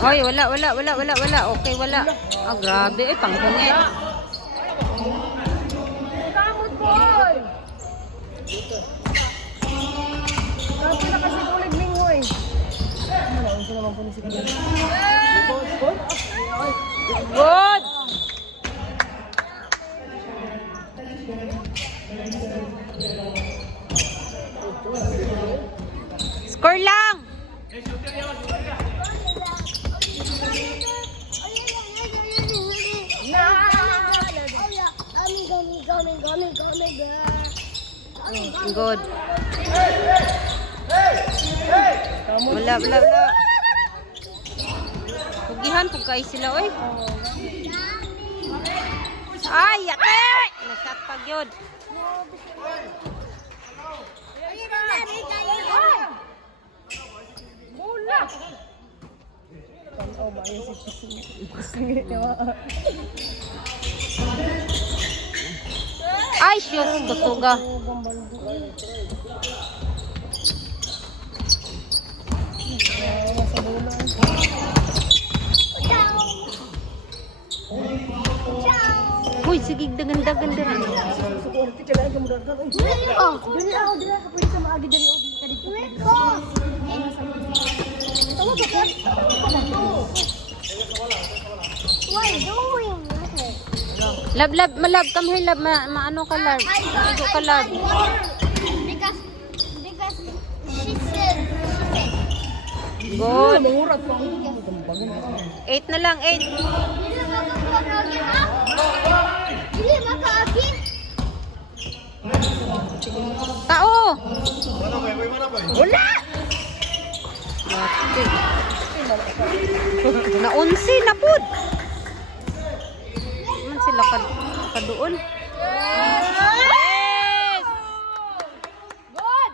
Hoy, wala. Okay, wala. Ah, grabe. Ay, panggungit. Kamot, boy! Grabe na kasi kulig linghoy. Ano sila naman po ni si Kuya? Good! Score lang! Good. Wala. Pugihan po kayo sila, oy. Ay, yate! Nasat pag yun. Mula! Tanaw ba yun si Pising? Ay, Diyos, tutuga. Uy, sige, dagan-dagan din. Lab, malab, come here, lab, maano ka, lab. Igo ka, lab. Because she said. Good. 8 na lang, 8. Dili makaagin. Tao! Wala! Naunsi na pud. Man sila kaduon. Yes! Good!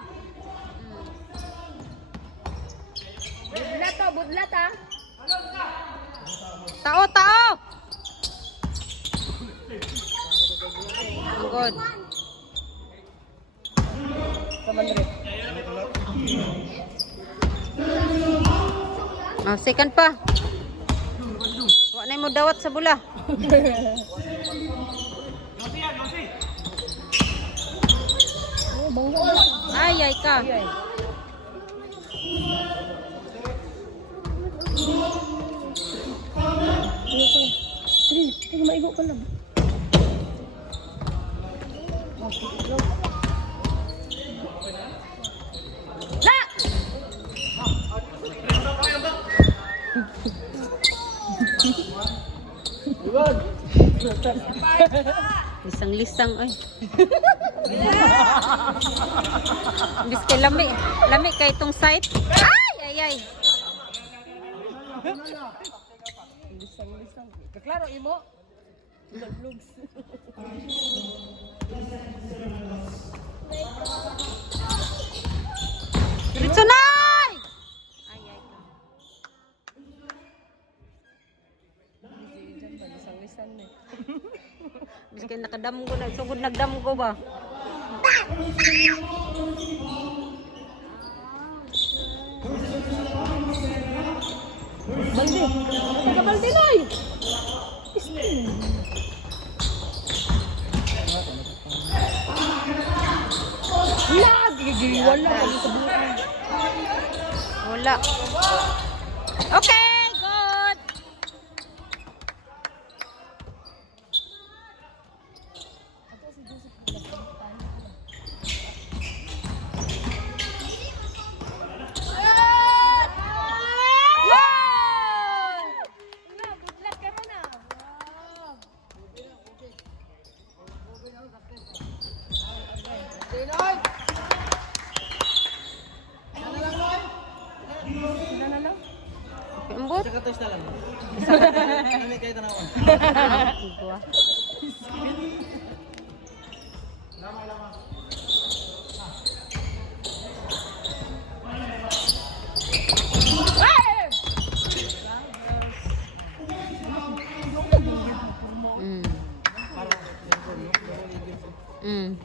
Budlat ah. Tao! Good. Second pa. Wa na mo dawat sa bula. Ay ka. Sige, maigo ka lang. Na! Lisang ay. Bis kay lami kay itong site. Ay. Lisang. Kaklaro imo. Vlogs. Diretso na! Ay. Lisang na. Bis kay nakadamgo na, sugod nagdamgo ba? Balde. Balde noy. Wala. Okay, good. Embut. Katos na lang. Kami kayo tanawon. Igwa. Mm.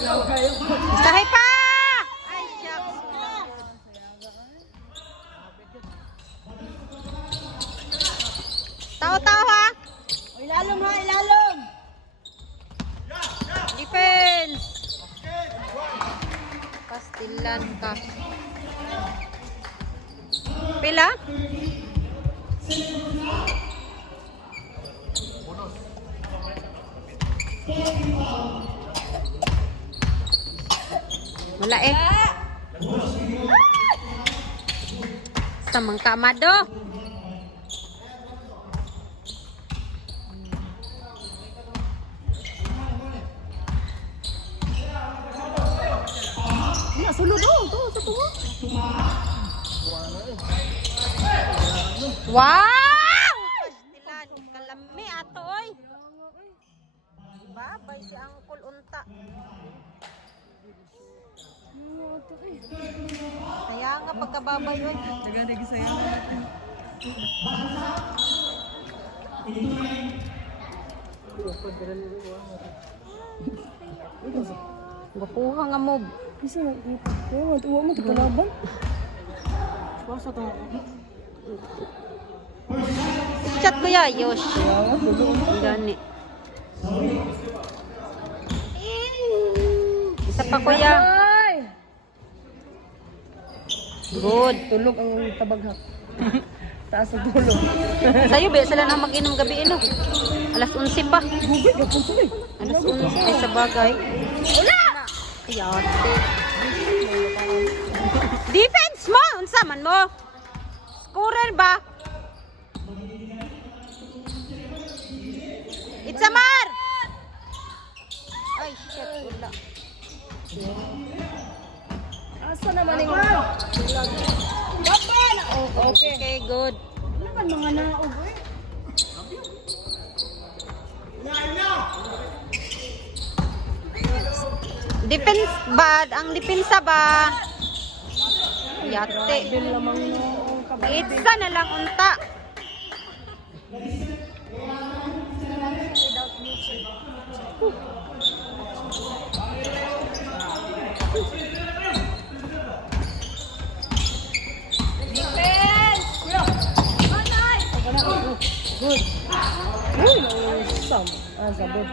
Sahay pa! Ay, shucks. Tao-tao ha! Ilalom ha, ilalom! Defense! Pastilan ka. Pila? Wala eh. Samang kamado. Sulod oh, to, sa tuwa. Wow! Pastilan. Kalami ato oy. Babay si Uncle Unta. Kaya nga pagkababay oy. Daga di gisaya. Gapuha nga mob. Bisa na dito. Kaya tuwa mo tikalaban. Basta to. Chat ko ya, Yosh. Gani. Isa pa kuya. Ay! Good. Tulog ang tabaghak. Taas ang tulog. Sa'yo, be, sila na mag-inom gabi ino. Alas 11 pa. Gugit, gapon tuloy. Alas 11 ay sa bagay. Wala! Kayate. Defense mo! Unsa man mo? Scorer ba? Itsamar! Ay, shit. Wala. Asa naman yung... Okay. Okay, good. Ano kan mga naog eh? Defense ba? Ang depensa ba? Yate. Bil lamang no kabay. Itsa na lang unta. Good. Uy, sam. Ah, sabot.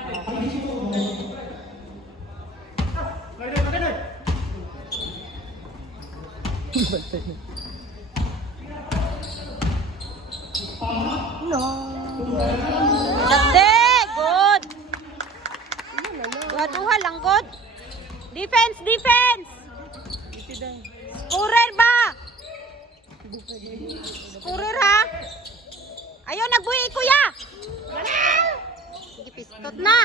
No. Dagde! Good! Duha-duha lang, good. Defense! Defense! Scorer ba? Scorer ha? Ayaw, nagbuhi, kuya! Sige, pistot na!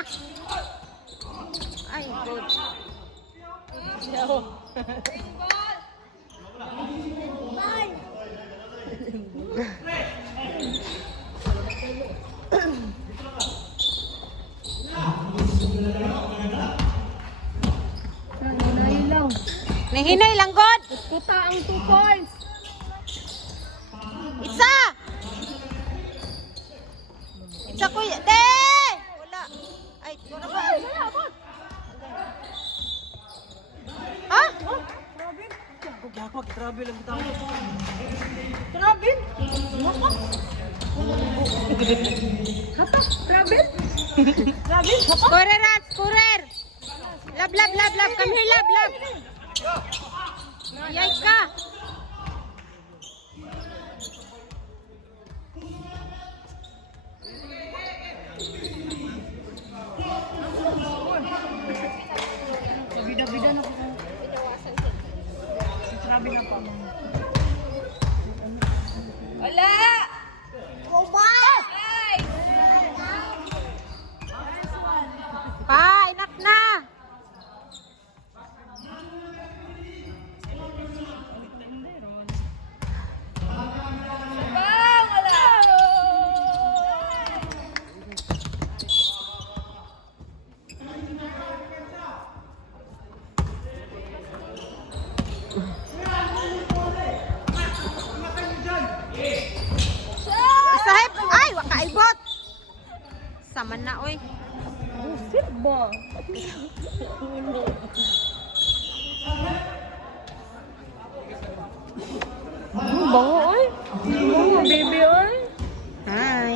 Ay, good. Nanayin lang. Nahinay lang, good! Tuta ang 2 points. Itsa! Itsa, kuya! Te! Wala. Ay, wala ba? Ha? Dapat travel lang kita. Travel? Hata? Travel? Travel? Hata? Scorer, rat! Scorer! Lab, lab, lab, lab! Come here, lab, lab! Yay ka! Bida-bida na ko. Travel na pa. Wala! Pa, enough na! Isahip! Ay, wakaibot! Sama na, oy. Busit. ba? Bango ay. Bango, baby ay. Hi.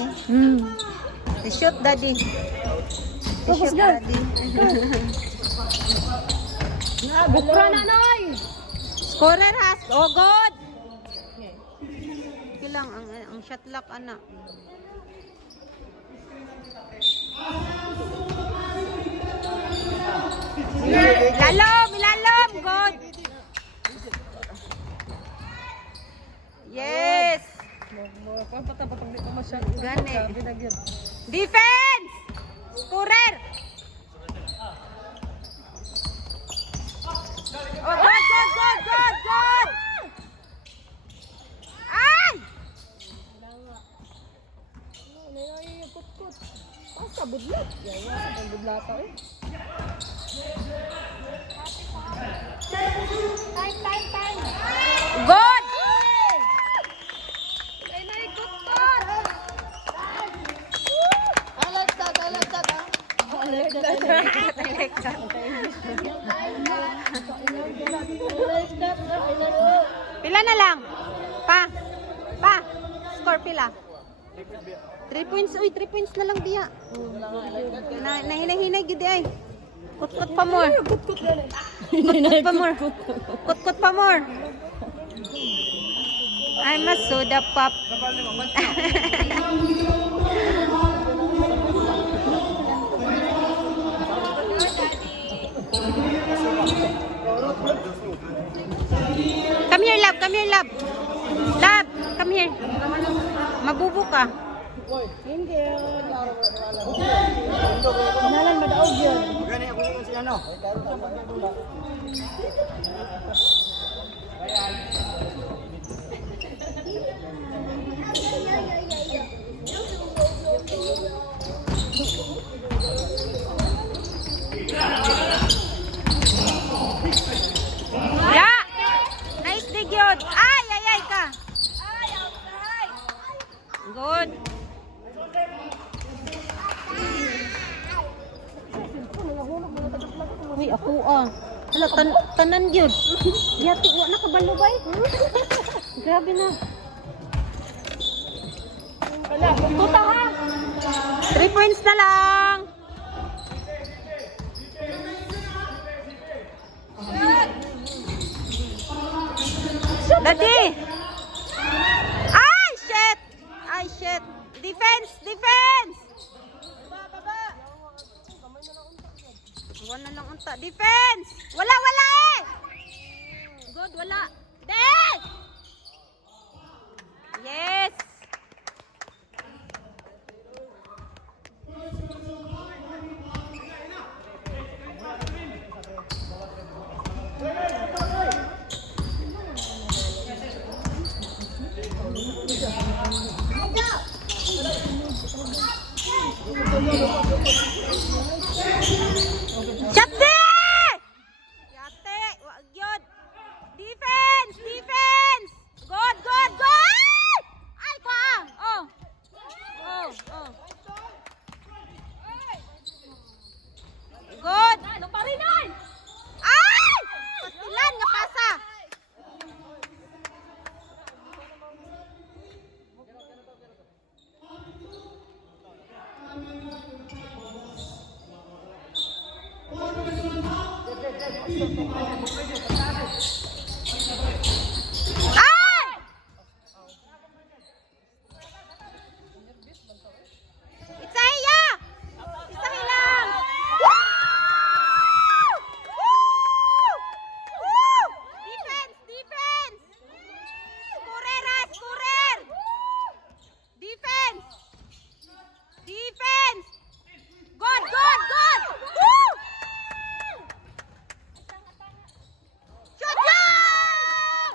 Shoot, daddy. Tapos Shoot, gan. daddy. Bukra na noy. Scorer has. Oh, good. Okay lang, ang shot lock, anak. Ilalom, ilalom. Good. Yes. Patapatag dito masyad. Gani. Grabe na gyud. Defense! Scorer! Oh, good, good, good, good, good! Ay! Nay put-put. Pasa budlat. Yaya sa budlata eh. Time. Good! Nay put-put. Pila na lang? Pa! Score pila? 3 points. Uy, 3 points na lang diya. Nahinay-hinay gid ay. Kut-kut pa more. Kut-kut pa more. Kut-kut pa more. I'm a soda pop. Come here, love. Come here, love. Love, come here. Mabubo ka. Hindi. Nalan madaog yun. Gani ako yung si ano. Ya! Nice dig yun. Ay ka. Good. Uy, ako Hala, tanan yun. Yati, wa na kabalo ba eh? Grabe na. Tuta ha. 3 points na lang. Daddy! Ay, shit! Ay, shit! Defense! Defense! Wala na lang unta. Defense! Wala eh! Good, wala. Des! Yes! Chatti! Yate, wag yun. Defense! Defense! Good, good, good! Ay, kwaang! Oh! Good! Ano pa rin ay? Ay! Pastilan nga pasa! Ay! Isaya! Isahi lang! Woo! Woo! Defense! Defense! Scoreras! Scorer! Defense! Defense! Good! Good! Good! Woo! Shot lang!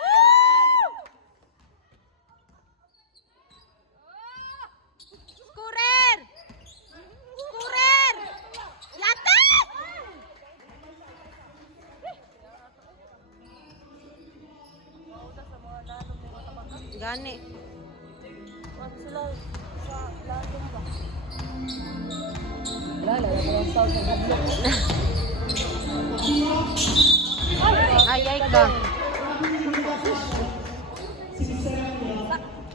Woo! Scorer! Scorer! Yate! Gani. Sila sa lalong ba? Wala, ang sound ng hadlock. Ay ka.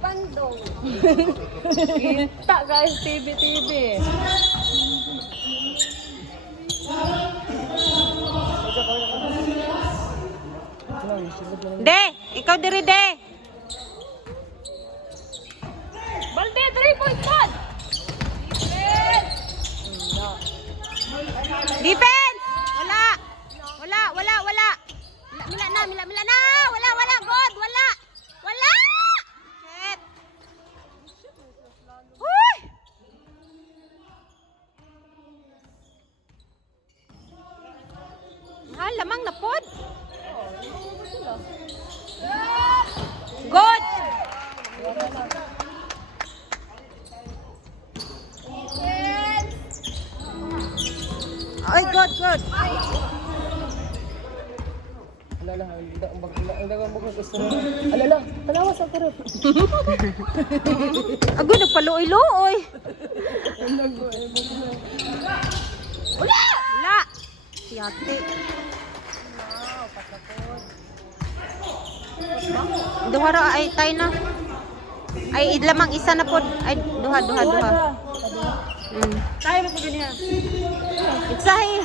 Pandong. Kita guys, TV. De, ikaw diri de. Balde, 3 points man! Defense! Wala. Wala. Mila na. Wala. God, wala. Shit. Uy! Lamang na pod. Good. Ay, good. Alala, ang dagang bukod gusto mo. Alala, talawas ang karot. Agoy, nagpaluoy-luoy. Wala. Siyate. Duha ay tay na. Ay lamang isa na pod. Ay duha. Tayo mo po ganyan. Itsahi.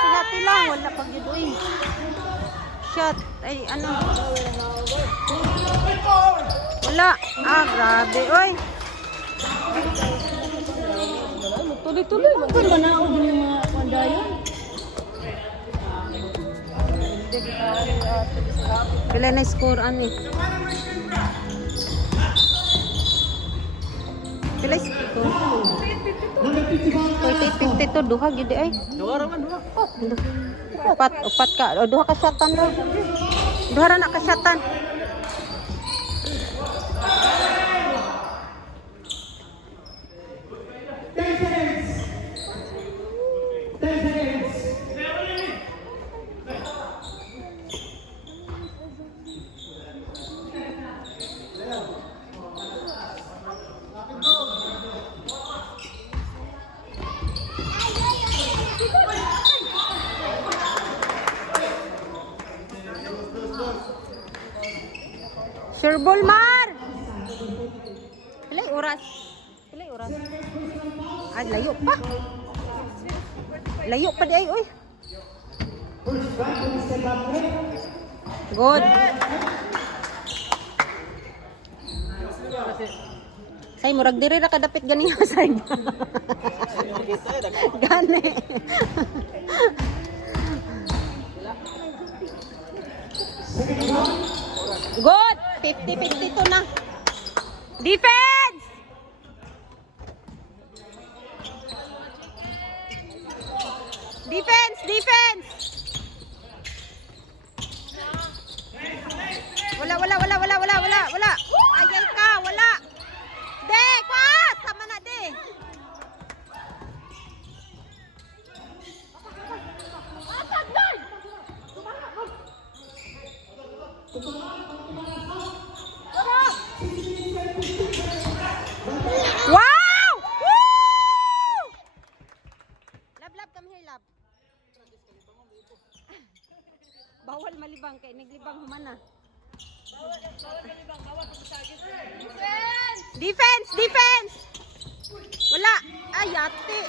Siyate lang wala pag yudoy. Shot. Ay ano. Wala. Grabe oy. Tuloy-tuloy. Kung ba na ako din yung mga kandayan? Pila na score ani? Pila score? 52 duha gid ay. Duha raman, duha. Upat ka. O, duha ka shatan daw. Duha ra na ka shatan. Sure ball, Mar! Pilay oras. Ay, layo pa. Layo pa di ay, oy. Good. Say, murag diri ra kadapit gani say. Gani. Good. 50-52 na. Defense! Defense! Wala. Ayay ka, wala. De, kwa! Sama na, de. Wow! Woo! Lab, come here, lab. Bawal malibang kay naglibang humana. Defense! Wala. Ay, ate.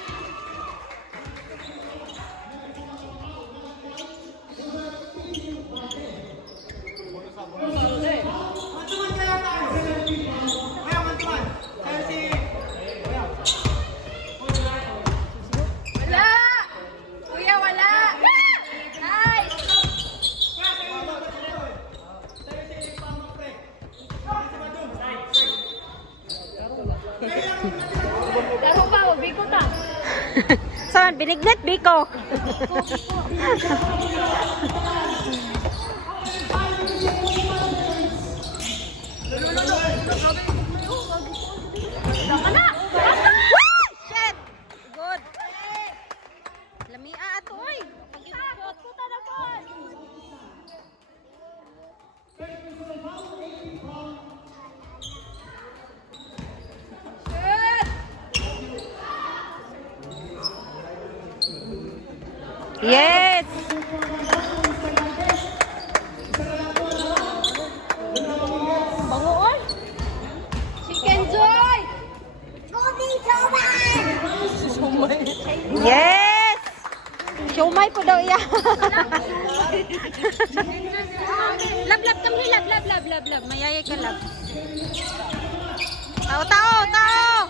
Saan? Binignit, Biko. Shit! Good. Lamia ato, oy. Yes! Bangoon. Chicken Joy. Golden Soban! Yes! Siomay po daw iya. Lab, lab, kami lab, lab, lab, lab, lab. Mayayay ka lab. Tao, tao, tao!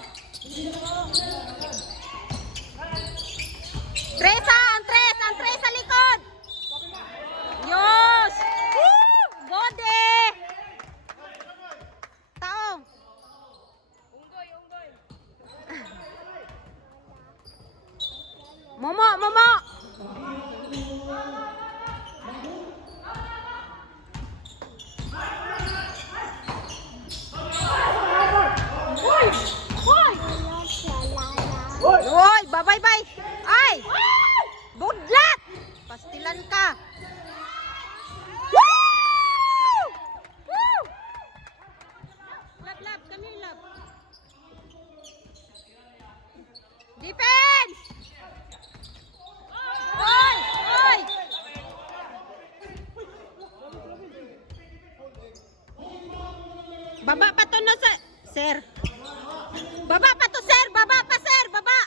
Tresa, ang tres sa likod! Yos! Woo! Gode! Tao! Momo, momo! Hoy, bye-bye! Ay! Budlat! Pastilan ka! Woo! Woo! Lab, lab, kami lab. Defense! Hoy! Hoy! Baba pa to na sa... Sir. Baba pa to, sir! Baba pa, sir! Baba!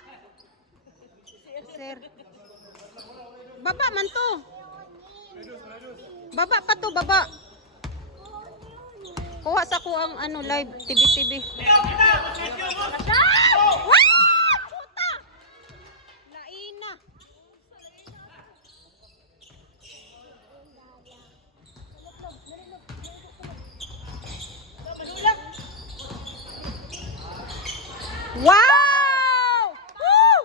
Sir. Baba man to. Baba pa to, baba. Kuha sa ko ang ano live, TV. Wah! Puta! Laina. Wow! Woo!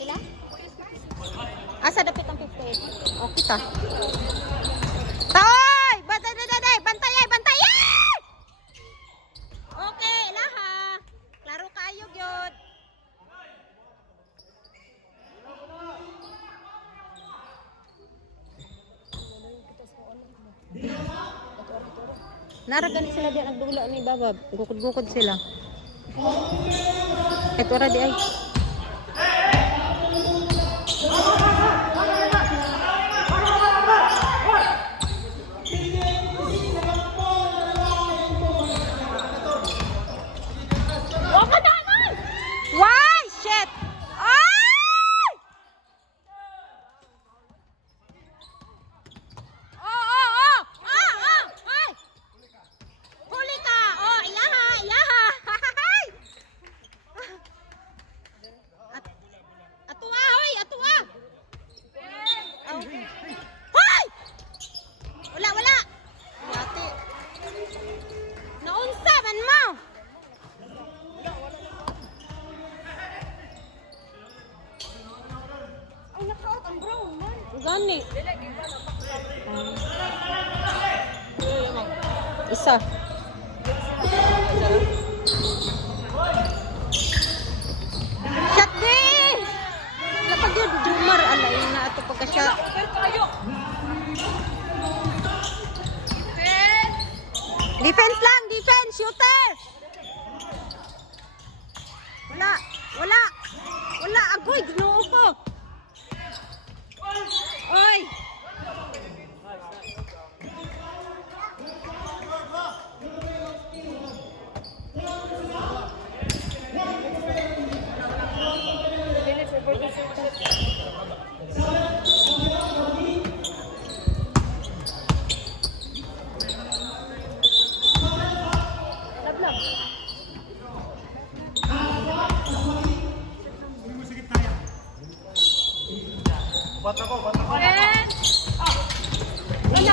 Ila? Asa dapit ang 58? Oh, kita. Toy! Bantay! Bantay! Okay, laha. Klaro kayo, gyud. Naragani sila diyan nagdula ni babab. Gukod-gukod sila. Ito ra di ay. Why? Shit! Ay! Oh! Ay! Huli ka! Oh, iyaha! Atua, hoy! Atua! Oh. Hoy! Wala! Yati. Naunsa man mo? Ay, naka-out ang brown man. Gani. Isa. Shot din! Kapag yun, Jumar, alay na ito pagka-shot. Defense lang! Defense! Shooter! Wala! Agoy! Ginoo ko! Oy!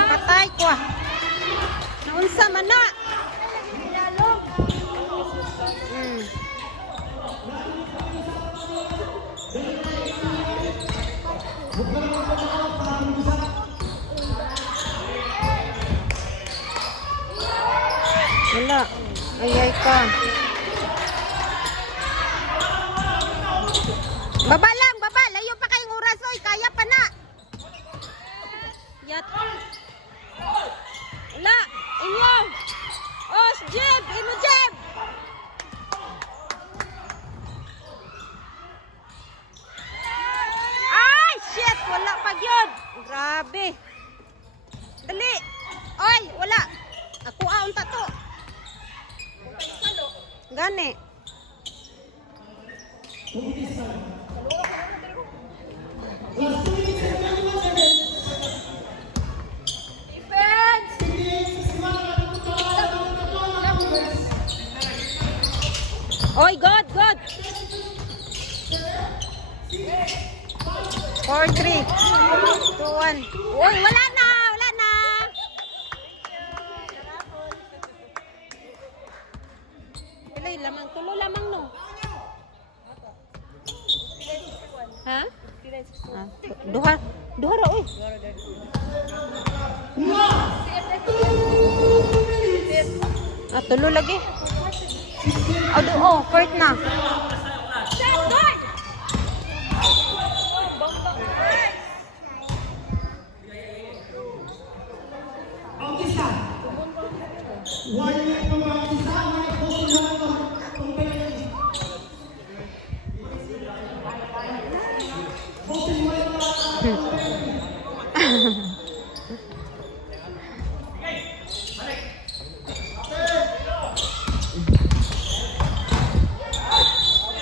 Patay ko ah. Naunsa man na. Wala. Ayay ka. Baba lang, baba. Layo pa kayong oras, oy. Kaya pa na. Yat. Wala. gani. Oy, good, good. 4-3. 2-1. Uy, wala na, wala na. Pilay lamang, tulo lamang no. Ha? Ah, duha, duha ra uy. Ah, tulo lagi. Oh, fourth na.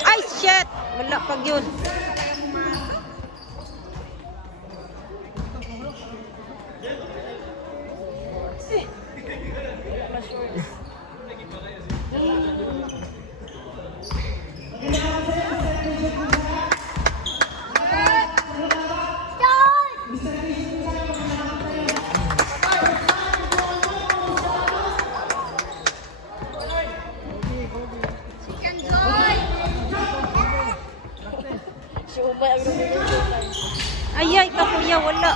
Ay, shit! Wala pag yun. Ay, kakuya, wala.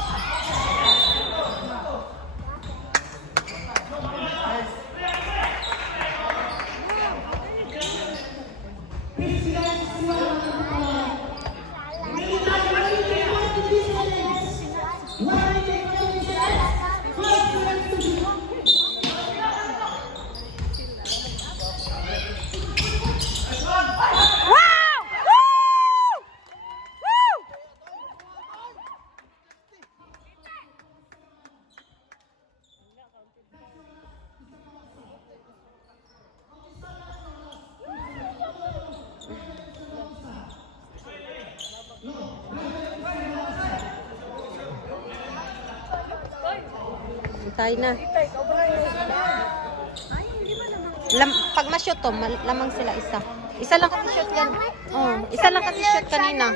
Wow! Woo! Woo! Hintay na. Pag ma-shoot to, lamang sila isa. Isa lang kasi shoot yan. Oh, isa lang kasi shoot kanina.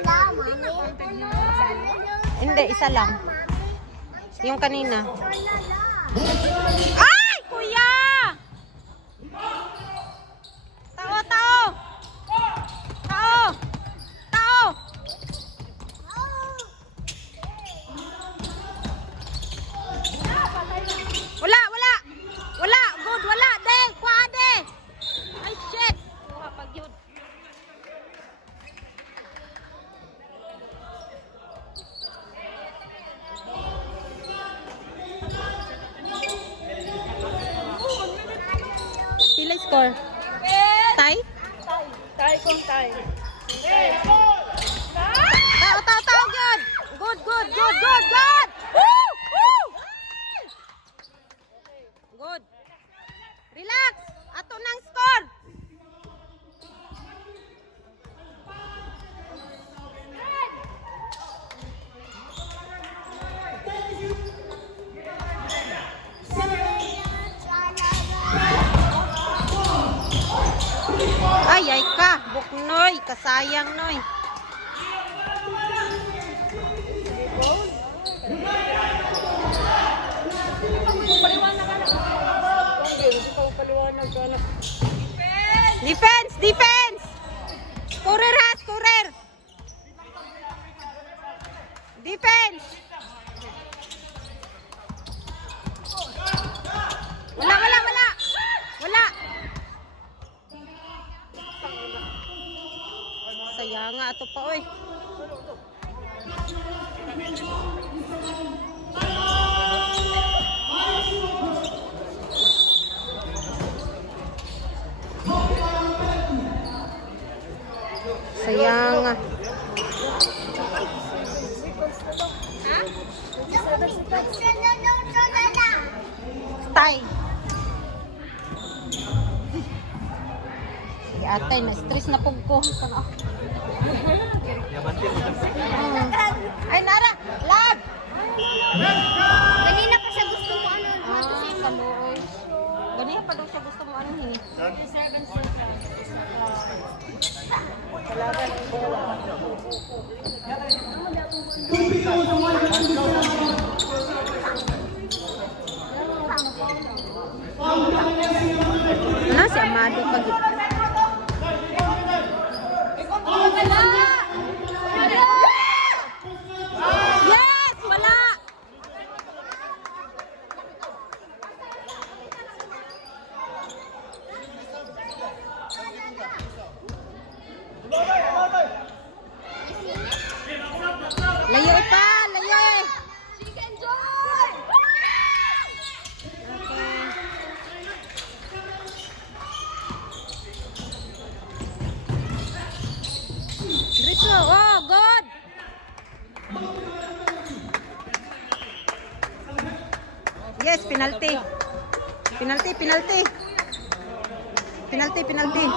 Hindi, isa lang. Yung kanina. Ay, kuya! Tao, tao! Tao! Tao! Wala, wala! Wala! Good, wala! De! Kuha, de! Ay, shit! Kuha pag yun. Pila score? Tie? Tay kung tay. Tao, tao, tao, good! Good, good, good, good, good! Woo! Woo! Good. Relax! Ato nang score! Ay, ay ka! Buknoy! Kasayang, noy! Defense! Defense! Scorer ha! Scorer! Defense! Wala, wala, wala! Wala! Saya nga ito pa, oy. Saya nga. Tay. Sige, atay na stress na pug ko. Ay nara, lab. Kanina pa siya gusto mo ano. Kaluoy. Ganyan pa daw siya gusto mo ano hingi. Ano si Amado pag Yes, wala. Layo pa, layo eh. Chicken Joy! Diretso. Oh, good. Yes, penalty. Penalty, penalty. Penalty, penalty.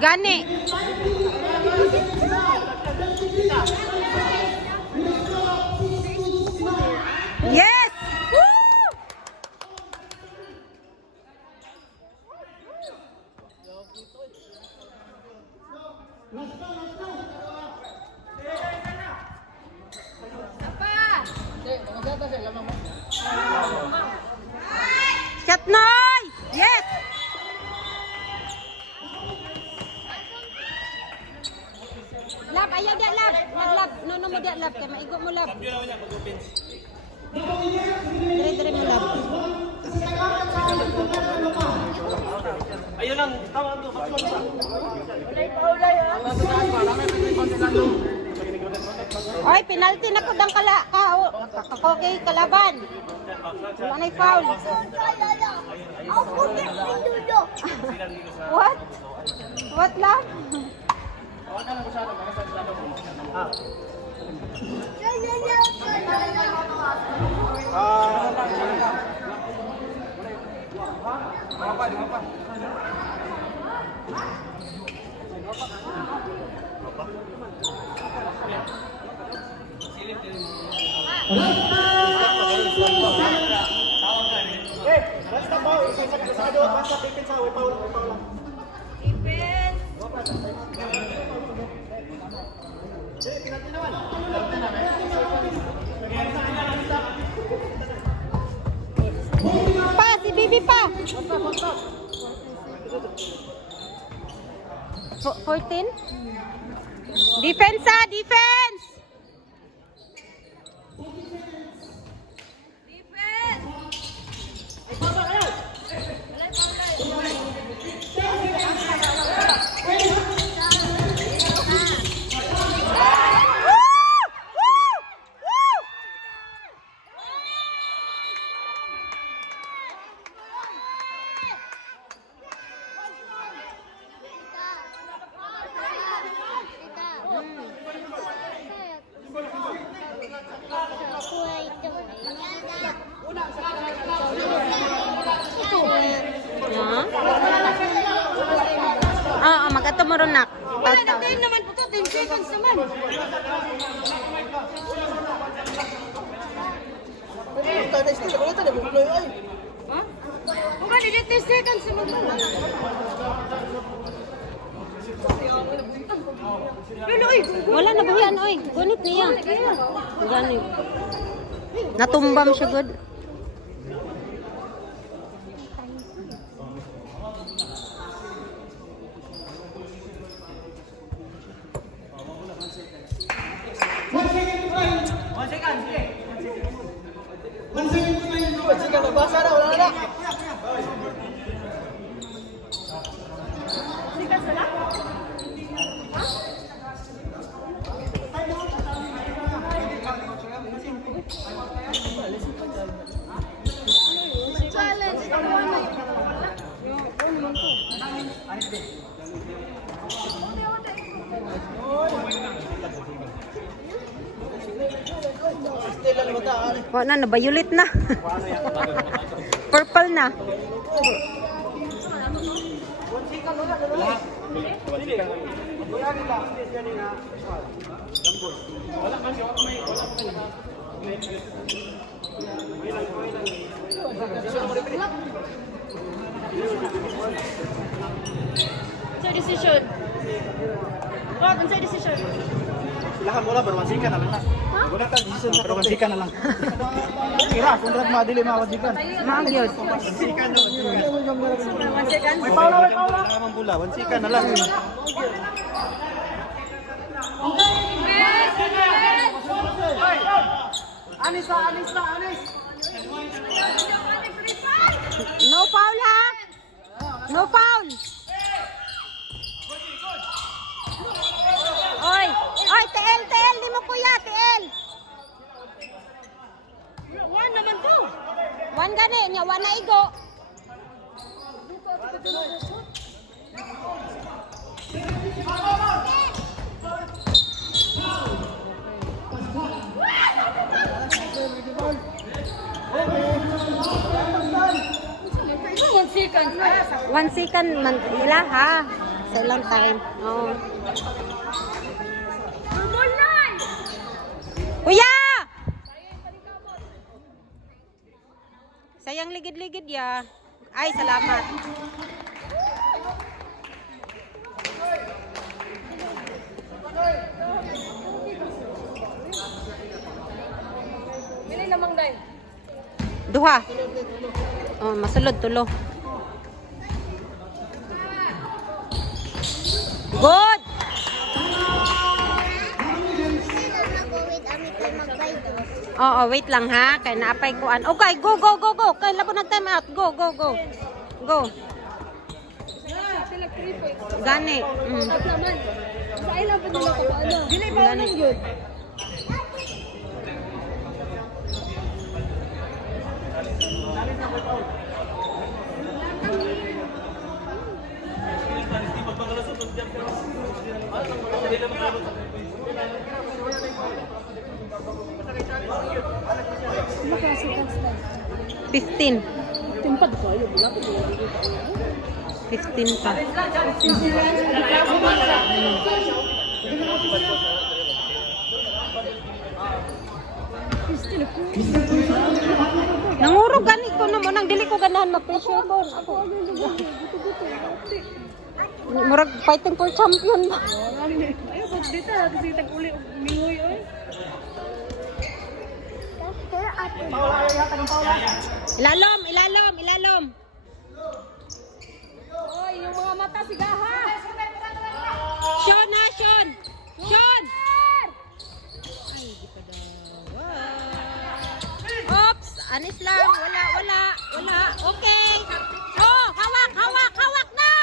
Gani. Yes. Woo! Shot Noy! Yes! Lab, ayaw dia lab. Lab, no mo dia lab kay maigo mo lab. Dire mo lab. Ayun lang, tawag doon. Oy, penalty na pud ang kala ka. Okay, kalaban. Wala na foul. I'll forget when you do. What? What lab? Basta ba, isa doon, basta ticket sa away, Paul lang. Pa, si Bibi pa. 14? Defense ah, defense! Mag-ato mo ron nak. Wala na din naman po to, 10 seconds naman. Ha? Bukan, hindi 10 seconds naman po. Wala na buhian, oy. Gunit niya. Gani. Natumbam siya good. Wala na, violet na. Purple na. Unsay decision? What? Unsay decision? Silahan mo lang, berwansikan na lang na. Wala ka, decision sa berwansikan na lang. Kira, kung madili mawajikan. Maagyod. Wansikan na lang. May paula, may paula. Naman pula, wansikan na lang. Anis na, anis na, anis. No foul ha? No foul. Oy, oy, TL, di mo kuya, TL. One naman to. Wan gani, nya wan na igo. One second. 1 second man ila ha. Sa ilang time. Oh. Kuya! Sayang ligid-ligid ya. Ay, salamat. Bili namang day. Duha. Oh, masulod tulo. Good. Oo, wait lang ha. Kay naapay kuan. Okay, go. Kay labo na time out. Go. Go. Sila 3 points. Gani. At naman. Sa ilang pa nila ko ano? Dili ba Gani. nang yun? Makasikas na. 15. Timpad ko yun. 15 pa. Nangurog gani ko naman. Nang dili ko ganahan ma-pressure ko. Ako. Murag fighting for champion ba? Ayaw ko dito. Kasi tag-uli. Mingoy oy. Ilalom. Oy, yung mga mata sigaha. Sean. Oops, anis lang. Wala. Okay. Oh, hawak na.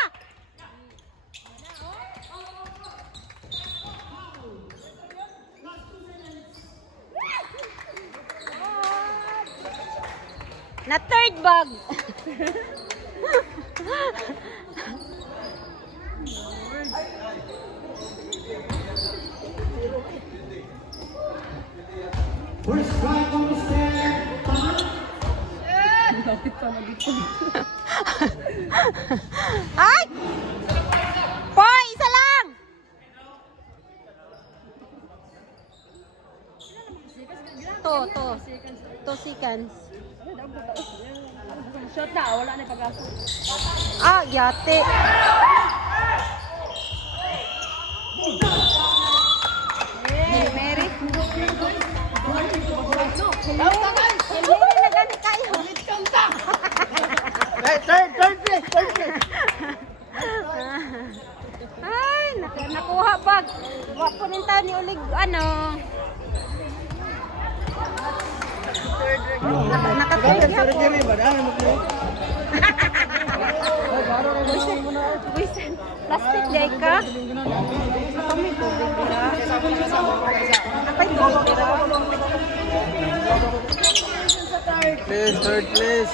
Na third bag. Ay! Poy, isa lang! To. 2 seconds. Shot na, wala na pag-asa. Ah, yate. Mary. Mary na gani kayo. Third place. Ay, nakuha bag. Wapo rin tayo ni Ulig, ano. Nakatulog ako. Wisan, plastic day ka? Kami tubig dira. Apay tubig dira. Third place.